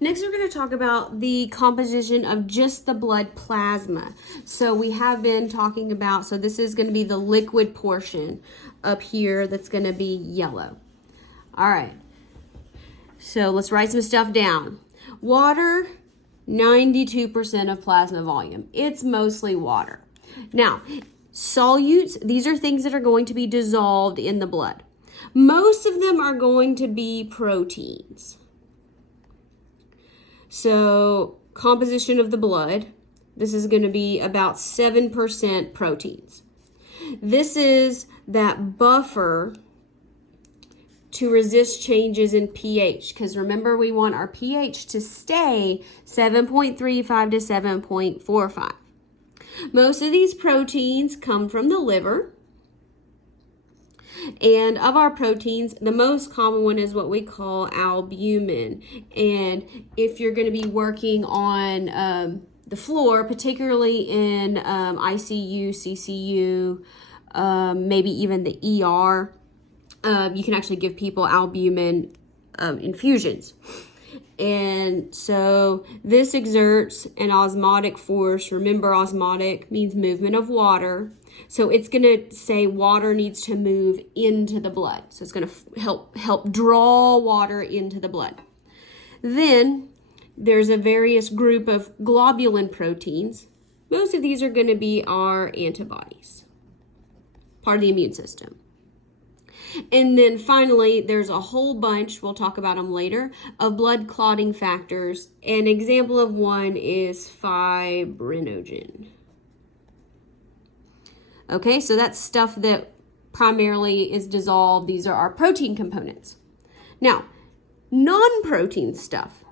Next, we're going to talk about the composition of just the blood plasma. So we have been talking about, so this is going to be the liquid portion up here that's going to be yellow. All right. So let's write some stuff down. Water, 92% of plasma volume. It's mostly water. Now, solutes, these are things that are going to be dissolved in the blood. Most of them are going to be proteins. So, composition of the blood, this is going to be about 7% proteins. This is that buffer to resist changes in pH, because remember, we want our pH to stay 7.35 to 7.45. Most of these proteins come from the liver. And of our proteins, the most common one is what we call albumin. And if you're going to be working on the floor, particularly in ICU, CCU, maybe even the ER, you can actually give people albumin infusions. And so this exerts an osmotic force. Remember, osmotic means movement of water. So it's going to say water needs to move into the blood. So it's going to help draw water into the blood. Then there's a various group of globulin proteins. Most of these are going to be our antibodies, part of the immune system. And then finally, there's a whole bunch, we'll talk about them later, of blood clotting factors. An example of one is fibrinogen. Okay, so that's stuff that primarily is dissolved. These are our protein components. Now, non-protein stuff.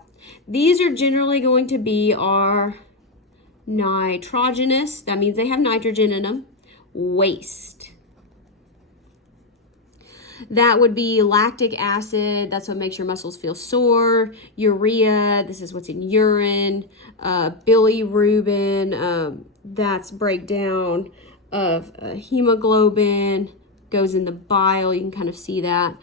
These are generally going to be our nitrogenous, that means they have nitrogen in them, waste. That would be lactic acid. That's what makes your muscles feel sore. Urea, this is what's in urine. Bilirubin, that's breakdown of hemoglobin, goes in the bile. You can kind of see that.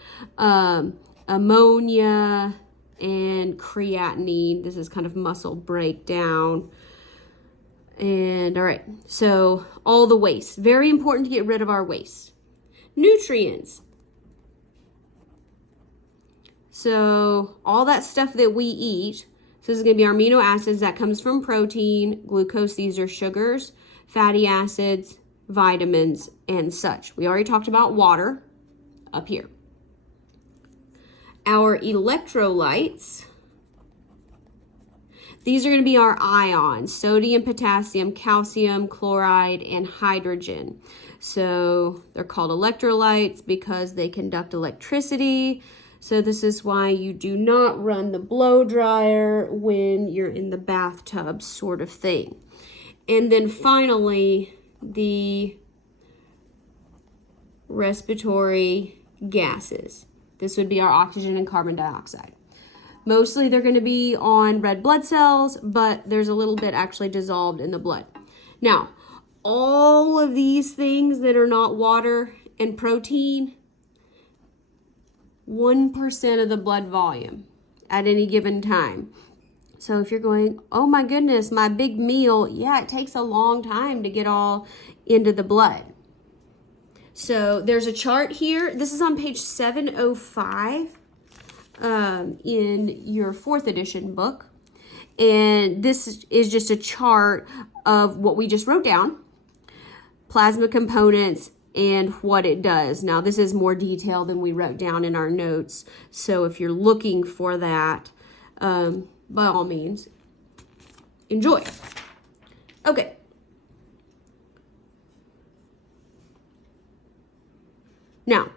Ammonia and creatinine. This is kind of muscle breakdown. And all right, so all the waste. Very important to get rid of our waste. Nutrients. So all that stuff that we eat, so this is going to be our amino acids, that comes from protein, glucose, these are sugars, fatty acids, vitamins, and such. We already talked about water up here. Our electrolytes, these are going to be our ions, sodium, potassium, calcium, chloride, and hydrogen. So they're called electrolytes because they conduct electricity. So this is why you do not run the blow dryer when you're in the bathtub, sort of thing. And then finally, the respiratory gases. This would be our oxygen and carbon dioxide. Mostly they're going to be on red blood cells, but there's a little bit actually dissolved in the blood. Now, all of these things that are not water and protein, 1% of the blood volume at any given time. So if you're going, oh my goodness, my big meal, yeah, it takes a long time to get all into the blood. So there's a chart here. This is on page 705 in your 4th edition book. And this is just a chart of what we just wrote down, plasma components, and what it does. Now, this is more detailed than we wrote down in our notes. So if you're looking for that, by all means, enjoy. Okay. Now,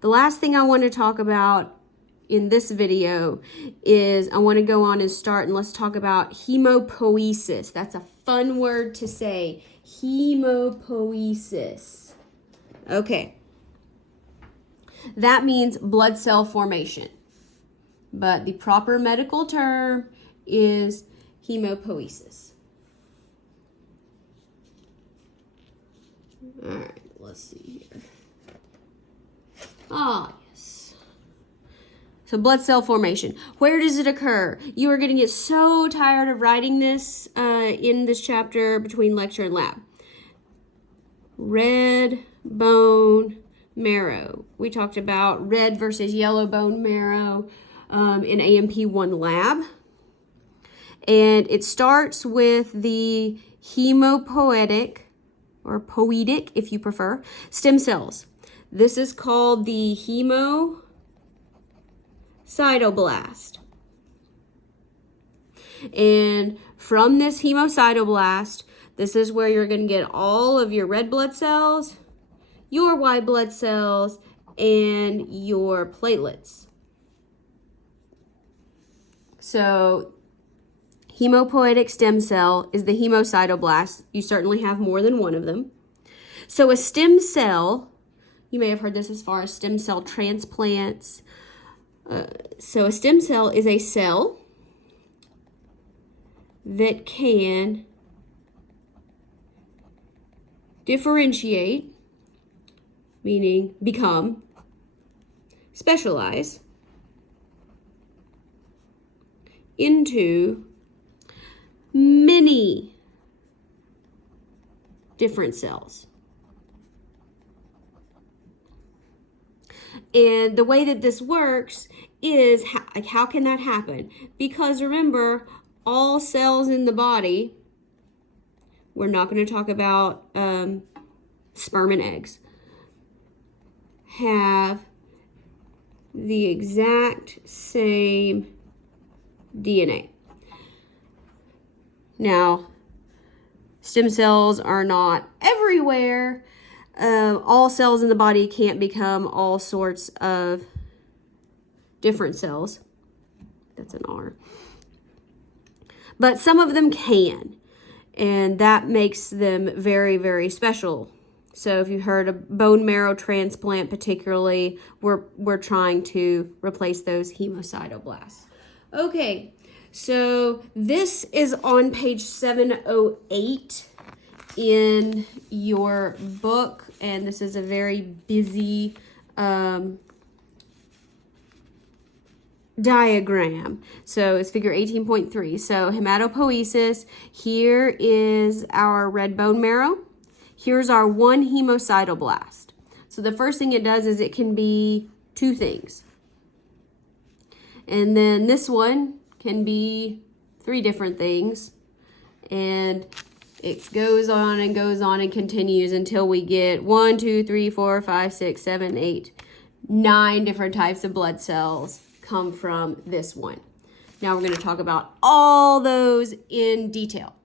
the last thing I want to talk about in this video is I want to go on and start, and let's talk about hemopoiesis. That's a fun word to say. Hemopoiesis. Okay. That means blood cell formation. But the proper medical term is hemopoiesis. All right, let's see here. Ah, yes. So blood cell formation. Where does it occur? You are going to get so tired of writing this in this chapter between lecture and lab. Red bone marrow. We talked about red versus yellow bone marrow in A&P1 lab. And it starts with the hemopoietic, or poietic if you prefer, stem cells. This is called the hemocytoblast. And from this hemocytoblast, this is where you're going to get all of your red blood cells, your white blood cells, and your platelets. So hemopoietic stem cell is the hemocytoblast. You certainly have more than one of them. So a stem cell, you may have heard this as far as stem cell transplants. So a stem cell is a cell that can differentiate, meaning become, specialize, into many different cells. And the way that this works is, how can that happen? Because remember, all cells in the body, we're not going to talk about sperm and eggs, have the exact same DNA. Now, stem cells are not everywhere. All cells in the body can't become all sorts of different cells. That's an R. But some of them can, and that makes them very, very special. So if you've heard of bone marrow transplant particularly, we're trying to replace those hemocytoblasts. Okay, so this is on page 708 in your book, and this is a very busy diagram. So it's figure 18.3. So hematopoiesis, here is our red bone marrow. Here's our one hemocytoblast. So the first thing it does is it can be two things. And then this one can be three different things. And it goes on and continues until we get 1, 2, 3, 4, 5, 6, 7, 8, 9 different types of blood cells come from this one. Now we're going to talk about all those in detail.